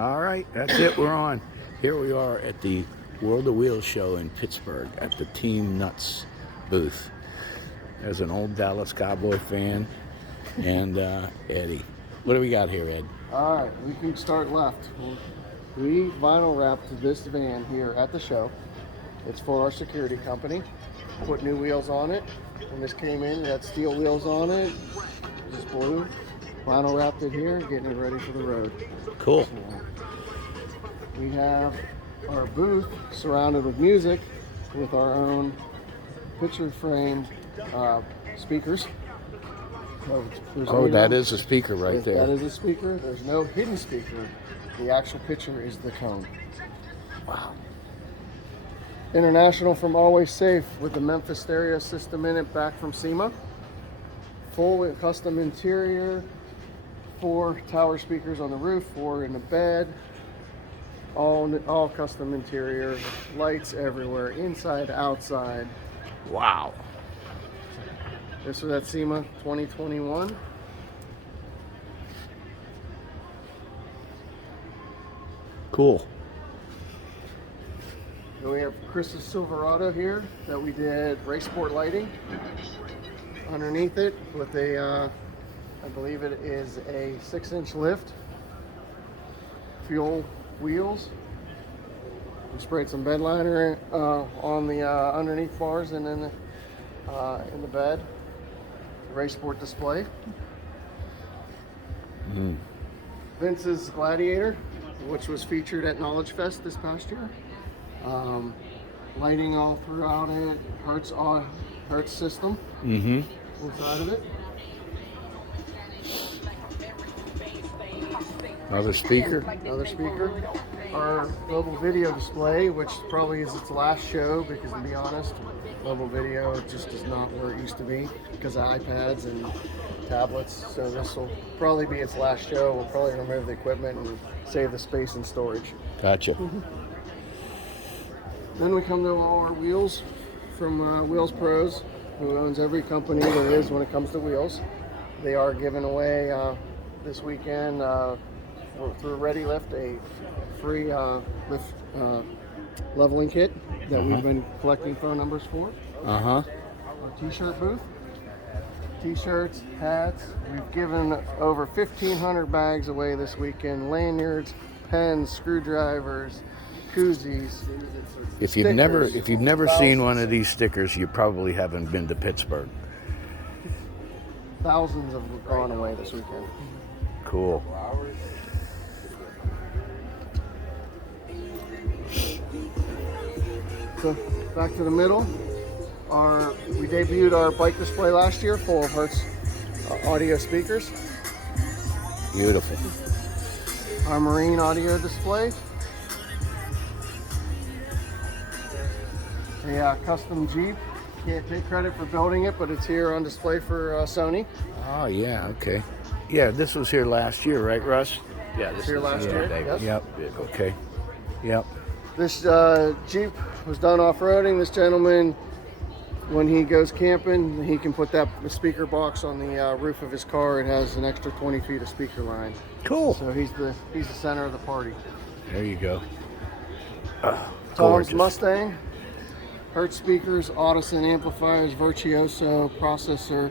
All right, that's it. We're on. Here we are at the World of Wheels show in Pittsburgh at the Team Nutz booth. There's an old Dallas Cowboy fan and Eddie. What do we got here, Ed? All right, we can start left. We vinyl wrapped this van here at the show. It's for our security company. Put new wheels on it. When this came in, it had steel wheels on it. Just blue. Vinyl wrapped it here, getting it ready for the road. Cool. So we have our booth surrounded with music with our own picture frame speakers. Oh, that is a speaker right there. That is a speaker. There's no hidden speaker. The actual picture is the cone. Wow. International from Always Safe with the Memphis stereo system in it, back from SEMA. Full custom interior, 4 tower speakers on the roof, 4 in the bed. All custom interior, lights everywhere, inside, outside. Wow. This was at SEMA 2021. Cool. And we have Chris's Silverado here that we did race sport lighting underneath it with a, I believe it is a 6-inch lift, fuel wheels. We sprayed some bed liner on the underneath bars and then in the bed. Race sport display. Vince's Gladiator, which was featured at Knowledge Fest this past year. Lighting all throughout it. Hertz system inside of it. Another speaker. Another speaker. Our global video display, which probably is its last show because, to be honest, global video just is not where it used to be because of iPads and tablets. So this will probably be its last show. We'll probably remove the equipment and save the space and storage. Gotcha. Then we come to all our wheels from Wheels Pros, who owns every company there is when it comes to wheels. They are giving away this weekend through Ready Lift a free lift leveling kit that we've been collecting phone numbers for. Our t-shirt booth. T-shirts, hats. We've given over 1,500 bags away this weekend. Lanyards, pens, screwdrivers, koozies. If you've never seen one of these stickers, you probably haven't been to Pittsburgh. Thousands have gone away this weekend. Cool. So back to the middle. We debuted our bike display last year, full of Hertz audio speakers. Beautiful. Our marine audio display. A custom Jeep. Can't take credit for building it, but it's here on display for Sony. Oh yeah, okay. Yeah, this was here last year, right, Russ? Yeah, this here last year. Yep. Okay. Yep. This Jeep was done off-roading. This gentleman, when he goes camping, he can put that speaker box on the roof of his car. It has an extra 20 feet of speaker line. Cool. So he's the center of the party. There you go. Tom's Mustang, Hertz speakers, Audison amplifiers, Virtuoso processor.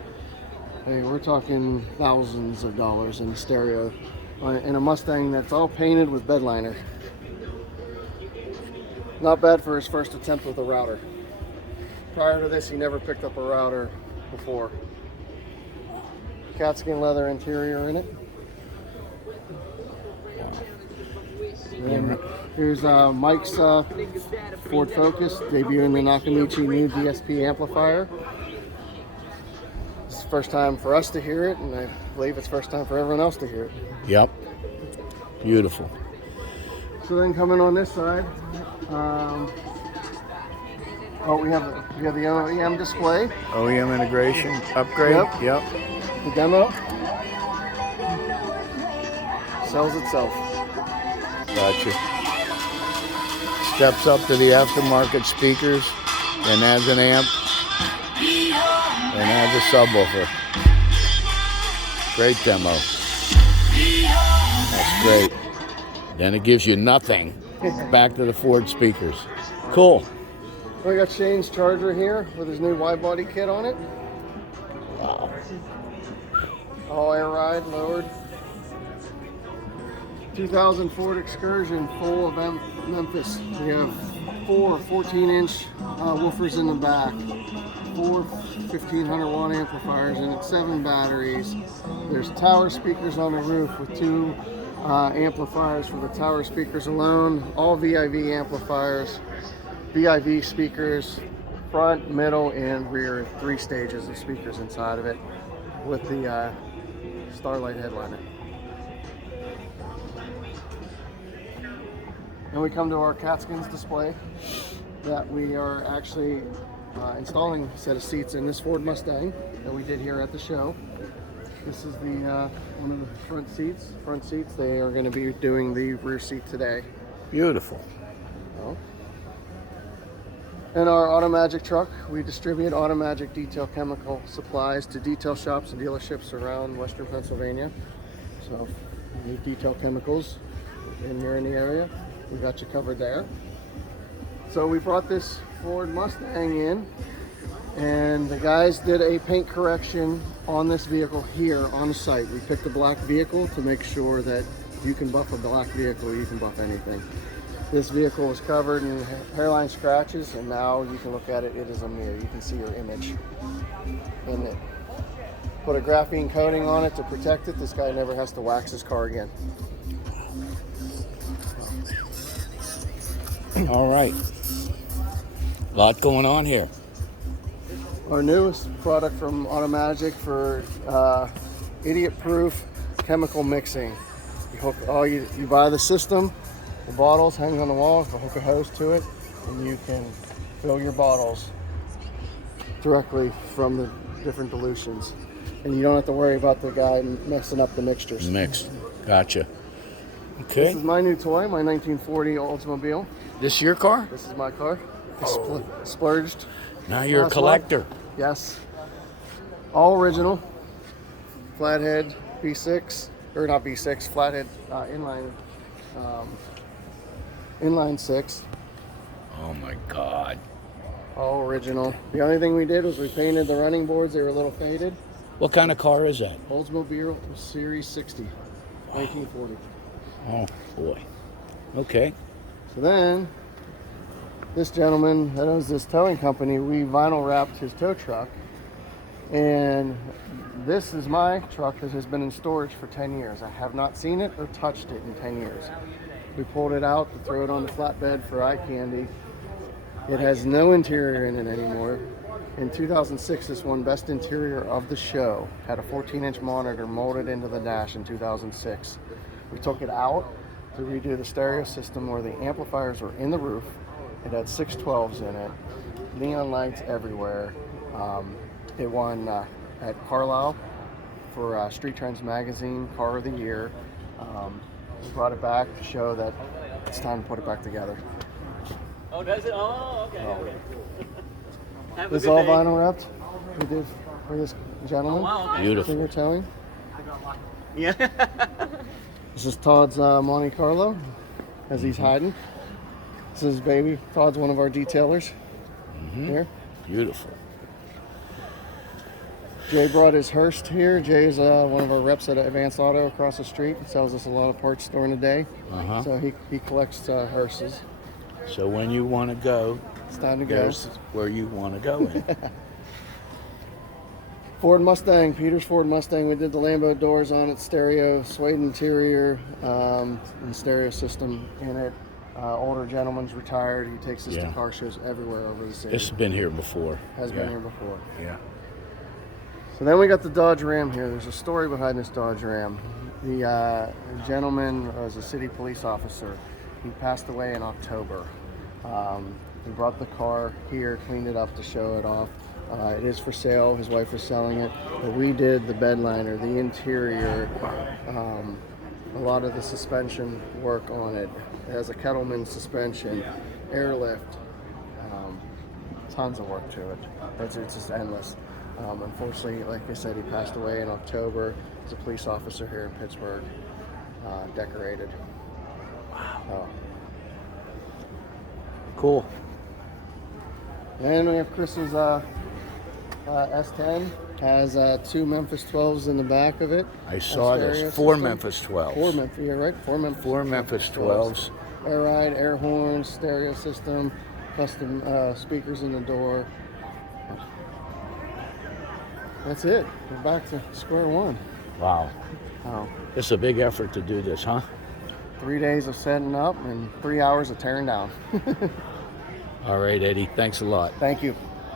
Hey, we're talking thousands of dollars in stereo in a Mustang that's all painted with bed liner. Not bad for his first attempt with a router. Prior to this, he never picked up a router before. Katzkin leather interior in it. And here's Mike's Ford Focus, debuting the Nakamichi new DSP amplifier. It's the first time for us to hear it, and I believe it's first time for everyone else to hear it. Yep. Beautiful. So then coming on this side, we have the OEM display. OEM integration upgrade. Yep. The demo sells itself. Gotcha. Steps up to the aftermarket speakers and adds an amp and adds a subwoofer. Great demo. That's great. Then it gives you nothing. Back to the Ford speakers. Cool. We got Shane's Charger here with his new wide body kit on it. Wow. All air ride, lowered. 2000 Ford Excursion, full of Memphis. We have 4 14-inch woofers in the back, 4 1500 watt amplifiers in it, 7 batteries. There's tower speakers on the roof with 2 amplifiers for the tower speakers alone. All VIV amplifiers, VIV speakers, front, middle, and rear. 3 stages of speakers inside of it with the Starlight headliner. Then we come to our Katzkin's display that we are actually installing a set of seats in this Ford Mustang that we did here at the show. This is the one of the front seats. They are going to be doing the rear seat today. Beautiful. Oh. In our Automagic truck, we distribute Automagic detail chemical supplies to detail shops and dealerships around Western Pennsylvania. So, if you need detail chemicals and you're in the area, we got you covered there. So we brought this Ford Mustang in, and the guys did a paint correction on this vehicle here on the site. We picked a black vehicle to make sure that you can buff a black vehicle, you can buff anything. This vehicle is covered in hairline scratches, and now you can look at it, it is a mirror. You can see your image in it. Put a graphene coating on it to protect it. This guy never has to wax his car again. All right. A lot going on here. Our newest product from Automagic for idiot-proof chemical mixing. You buy the system, the bottles hang on the wall, you hook a hose to it, and you can fill your bottles directly from the different dilutions. And you don't have to worry about the guy messing up the mixtures. Mixed. Gotcha. This Okay. is my new toy, my 1940 Oldsmobile. This your car? This is my car. I splurged. Now you're a Last collector. one. Yes. All original. Flathead B6, or not B6, flathead inline 6. Oh my God. All original. The only thing we did was we painted the running boards. They were a little faded. What kind of car is that? Oldsmobile Series 60, 1940. Oh boy. Okay. So then, this gentleman that owns this towing company, we vinyl wrapped his tow truck. And this is my truck that has been in storage for 10 years. I have not seen it or touched it in 10 years. We pulled it out to throw it on the flatbed for eye candy. It has no interior in it anymore. In 2006, this won Best Interior of the Show. Had a 14-inch monitor molded into the dash in 2006. We took it out to redo the stereo system where the amplifiers were in the roof. It had 612s in it, neon lights everywhere. It won at Carlisle for Street Trends Magazine Car of the Year. We brought it back to show that it's time to put it back together. Oh, does it? Oh, okay. Okay. Have a This is good all day. vinyl wrapped. We did for this gentleman. Oh, wow, okay. Beautiful. Finger towing. Yeah. This is Todd's Monte Carlo as he's hiding. This is baby. Todd's one of our detailers here. Beautiful. Jay brought his Hearst here. Jay is one of our reps at Advanced Auto across the street. He sells us a lot of parts during the day. Uh-huh. So he collects Hearsts. So when you want to go, It's time to go. there's where you want to go in. Ford Mustang, Peter's Ford Mustang. We did the Lambo doors on it, stereo, suede interior, and stereo system in it. Older gentleman's retired. He takes us Yeah. to car shows everywhere over the city. This has been here before. Has Yeah. been here before. Yeah. So then we got the Dodge Ram here. There's a story behind this Dodge Ram. The gentleman was a city police officer. He passed away in October. We brought the car here, cleaned it up to show it off. It is for sale. His wife was selling it. But we did the bed liner, the interior, a lot of the suspension work on it. It has a Kettleman suspension, airlift, tons of work to it. It's just endless. Unfortunately, like I said, he passed away in October. He's a police officer here in Pittsburgh, decorated. Cool. And we have Chris's S10. Has 2 Memphis 12s in the back of it. I saw this. 4 Memphis 12s. 4 Memphis, yeah, right? 4 Memphis 12s. Air ride, air horns, stereo system, custom speakers in the door. That's it. We're back to square one. Wow. Oh, It's a big effort to do this, huh? 3 days of setting up and 3 hours of tearing down. All right, Eddie. Thanks a lot. Thank you.